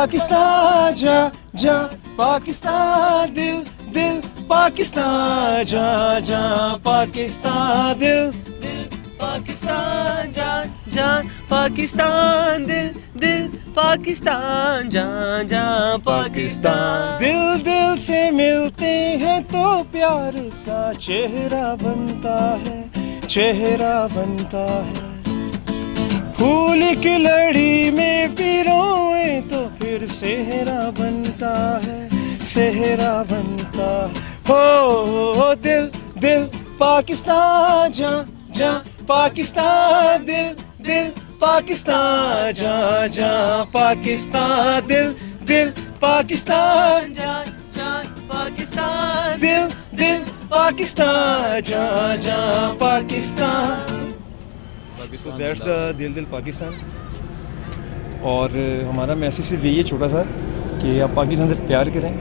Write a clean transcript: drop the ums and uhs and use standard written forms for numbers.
पाकिस्तान जा जा, पाकिस्तान दिल दिल, पाकिस्तान जा जा, पाकिस्तान दिल दिल, पाकिस्तान जान जान, पाकिस्तान दिल दिल, पाकिस्तान जान जान, पाकिस्तान। दिल दिल से मिलते हैं तो प्यार का चेहरा बनता है, चेहरा बनता है। फूल की लड़ी में पिरोए तो फिर सेहरा बनता है, सेहरा बनता है। हो दिल दिल, पाकिस्तान जा जा, पाकिस्तान दिल दिल, पाकिस्तान जा जा, पाकिस्तान दिल दिल, पाकिस्तान जान जान, पाकिस्तान दिल दिल, पाकिस्तान जा जा, पाकिस्तान। So that's the दिल दिल पाकिस्तान। और हमारा मैसेज सिर्फ यही है छोटा सा, कि आप पाकिस्तान से प्यार करें।